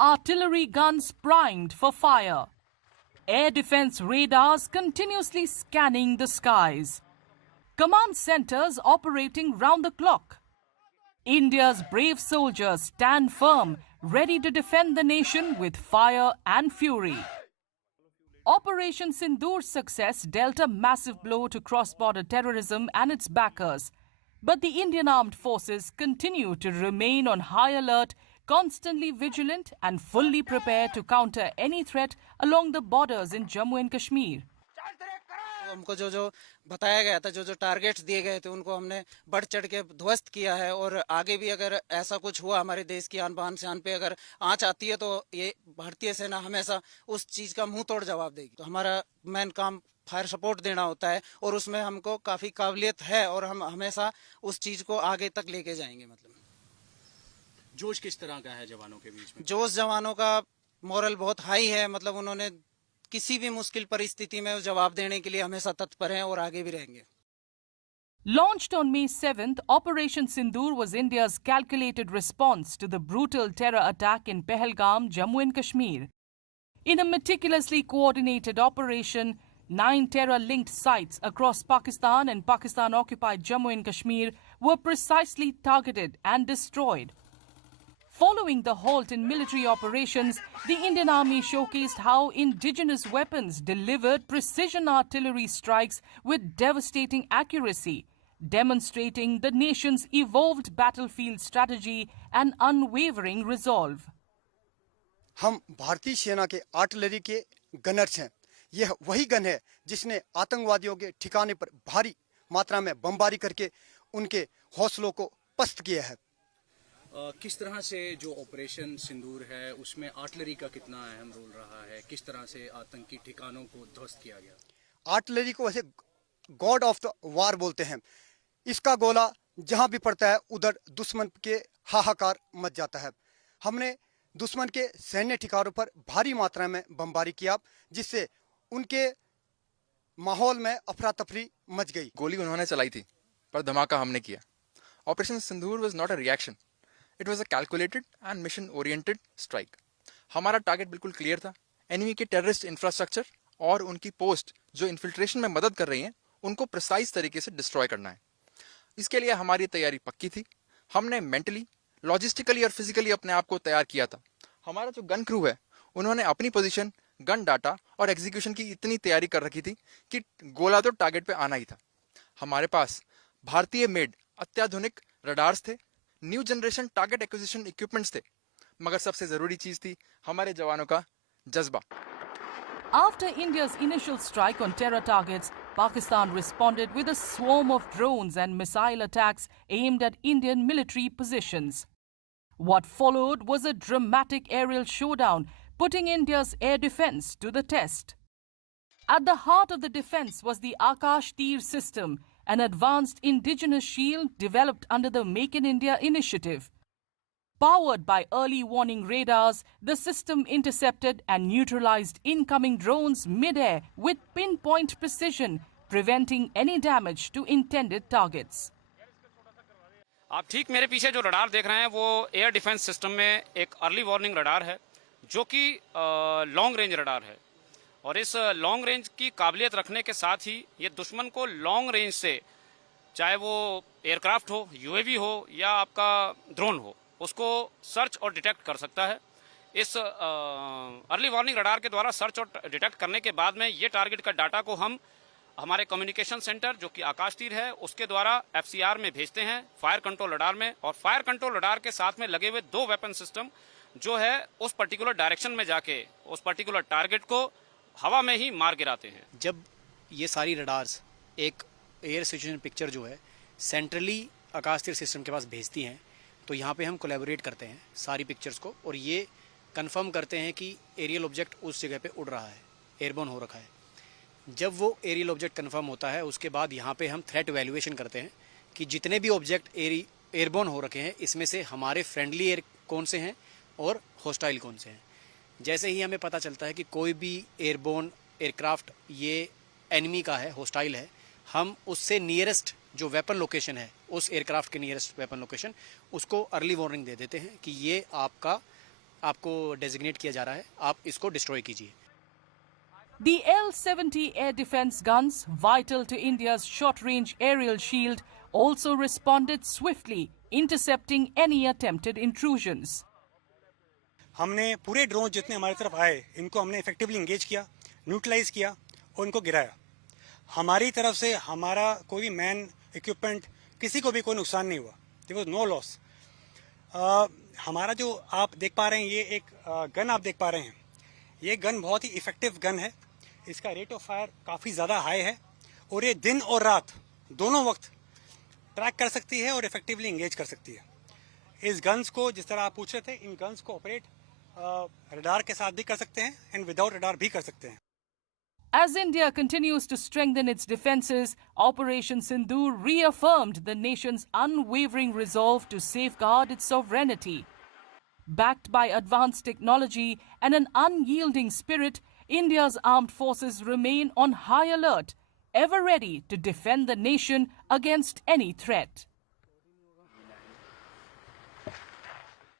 artillery guns primed for fire. Air defense radars continuously scanning the skies. Command centers operating round the clock. India's brave soldiers stand firm, ready to defend the nation with fire and fury. Operation Sindoor's success dealt a massive blow to cross-border terrorism and its backers. But the Indian armed forces continue to remain on high alert, constantly vigilant and fully prepared to counter any threat along the borders in Jammu and Kashmir. हमको जो बताया गया था, जो targets दिए गए थे, उनको हमने बढ़ चढ़ के ध्वस्त किया है। और आगे भी अगर ऐसा कुछ हुआ हमारे देश की आन बान शान पे अगर आंच आती है, तो ये भारतीय सेना हमेशा उस चीज का मुंह तोड़ जवाब देगी। तो हमारा मेन काम फायर सपोर्ट देना होता है और उसमें हमको काफी काबिलियत है और हम हमेशा उस चीज को आगे तक लेके जाएंगे। मतलब जोश किस तरह का है जवानों के बीच में? जोश जवानों का मोरल बहुत हाई है। मतलब उन्होंने किसी भी मुश्किल परिस्थिति में जवाब देने के लिए हमेशा तत्पर हैं और आगे भी रहेंगे। Launched on May 7th, Operation Sindoor was India's calculated response to the brutal terror attack in Pahalgam, Jammu and Kashmir. In a meticulously coordinated operation, 9 terror-linked sites across Pakistan and Pakistan-occupied Jammu and Kashmir were precisely targeted and destroyed. Following the halt in military operations, the Indian Army showcased how indigenous weapons delivered precision artillery strikes with devastating accuracy, demonstrating the nation's evolved battlefield strategy and unwavering resolve. हम भारतीय सेना के artillery के Gunners हैं। यह वही gun है जिसने आतंकवादियों के ठिकाने पर भारी मात्रा में बमबारी करके उनके हौसलों को पस्त किया है। किस तरह से जो ऑपरेशन सिंदूर है उसमें आर्टिलरी का कितना अहम रोल रहा है? किस तरह से आतंकी ठिकानों को ध्वस्त किया गया? आर्टिलरी को वैसे गॉड ऑफ द वार बोलते हैं। इसका गोला जहां भी पड़ता है उधर दुश्मन के हाहाकार मच जाता है। हमने दुश्मन के सैन्य ठिकानों पर भारी मात्रा में बमबारी किया, जिससे उनके माहौल में अफरा तफरी मच गई। गोली उन्होंने चलाई थी पर धमाका हमने किया। Operation Sindoor was not a reaction, it was a calculated and mission oriented strike. हमारा टारगेट बिल्कुल क्लियर था। एनिमी के टेररिस्ट इंफ्रास्ट्रक्चर और उनकी पोस्ट जो इन्फिल्ट्रेशन में मदद कर रही हैं, उनको प्रिसाइज तरीके से डिस्ट्रॉय करना है। इसके लिए हमारी तैयारी पक्की थी। हमने मेंटली, लॉजिस्टिकली और फिजिकली अपने आप को तैयार किया था। हमारा जो गन क्रू है, उन्होंने अपनी पोजीशन, गन डाटा और एग्जीक्यूशन की इतनी तैयारी कर रखी थी कि गोला तो टारगेट पे आना ही था। हमारे पास भारतीय मेड अत्याधुनिक रडार्स थे, new generation target acquisition equipments थे, मगर सबसे जरूरी चीज थी हमारे जवानों का जज्बा। After India's initial strike on terror targets, Pakistan responded with a swarm of drones and missile attacks aimed at Indian military positions. What followed was a dramatic aerial showdown, putting India's air defense to the test. At the heart of the defense was the Akash Tir system, an advanced indigenous shield developed under the Make in India initiative. Powered by early warning radars, the system intercepted and neutralized incoming drones mid-air with pinpoint precision, preventing any damage to intended targets. आप ठीक मेरे पीछे जो radar देख रहे हैं वो air defence system में एक अर्ली वार्निंग रडार है, जो कि लॉन्ग रेंज रडार है। और इस लॉन्ग रेंज की काबिलियत रखने के साथ ही ये दुश्मन को लॉन्ग रेंज से, चाहे वो एयरक्राफ्ट हो, यूएवी हो या आपका ड्रोन हो, उसको सर्च और डिटेक्ट कर सकता है। इस अर्ली वार्निंग रडार के द्वारा सर्च और डिटेक्ट करने के बाद में ये टारगेट का डाटा को हम हमारे कम्युनिकेशन सेंटर जो कि आकाश तीर है उसके द्वारा एफसीआर में भेजते हैं, फायर कंट्रोल रडार में। और फायर कंट्रोल रडार के साथ में लगे हुए 2 वेपन सिस्टम जो है उस पर्टिकुलर डायरेक्शन में जाके उस पर्टिकुलर टारगेट को हवा में ही मार गिराते हैं। जब ये सारी रडार्स एक एयर सिचुएशन पिक्चर जो है सेंट्रली आकाश तीर सिस्टम के पास भेजती हैं, तो यहाँ पे हम कोलैबोरेट करते हैं सारी पिक्चर्स को और ये कंफर्म करते हैं कि एरियल ऑब्जेक्ट उस जगह पे उड़ रहा है, एयरबोर्न हो रखा है। जब वो एरियल ऑब्जेक्ट कंफर्म होता है उसके बाद यहाँ पे हम थ्रेट वैल्यूएशन करते हैं कि जितने भी ऑब्जेक्ट एयरबोर्न हो रखे हैं इसमें से हमारे फ्रेंडली एयर कौन से हैं और हॉस्टाइल कौन से हैं। जैसे ही हमें पता चलता है कि कोई भी एयरबोर्न एयरक्राफ्ट ये एनिमी का है, हॉस्टाइल है, हम उससे नियरेस्ट जो वेपन लोकेशन है, उस एयरक्राफ्ट के नियरेस्ट वेपन लोकेशन, उसको अर्ली वार्निंग दे देते हैं कि ये आपका आपको डेजिग्नेट किया जा रहा है, आप इसको डिस्ट्रॉय कीजिए। The L-70 air defense guns, vital to India's short-range aerial shield, also responded swiftly, intercepting any attempted intrusions. हमने पूरे ड्रोन जितने हमारी तरफ आए इनको हमने इफेक्टिवली इंगेज किया, न्यूट्रलाइज किया और इनको गिराया। हमारी तरफ से हमारा कोई भी मैन इक्विपमेंट किसी को भी कोई नुकसान नहीं हुआ। There was no loss. हमारा जो आप देख पा रहे हैं ये एक गन आप देख पा रहे हैं, ये गन बहुत ही इफेक्टिव गन है। इसका रेट ऑफ फायर काफ़ी ज़्यादा हाई है और ये दिन और रात दोनों वक्त ट्रैक कर सकती है और इफेक्टिवली इंगेज कर सकती है। इस गन्स को जिस तरह आप पूछ रहे थे, इन गन्स को ऑपरेट रडार के साथ भी कर सकते हैं एंड विदाउट रडार भी कर सकते हैं। As India continues to strengthen its defenses, Operation Sindoor reaffirmed the nation's unwavering resolve to safeguard its sovereignty. Backed by advanced technology and an unyielding spirit, India's armed forces remain on high alert, ever ready to defend the nation against any threat.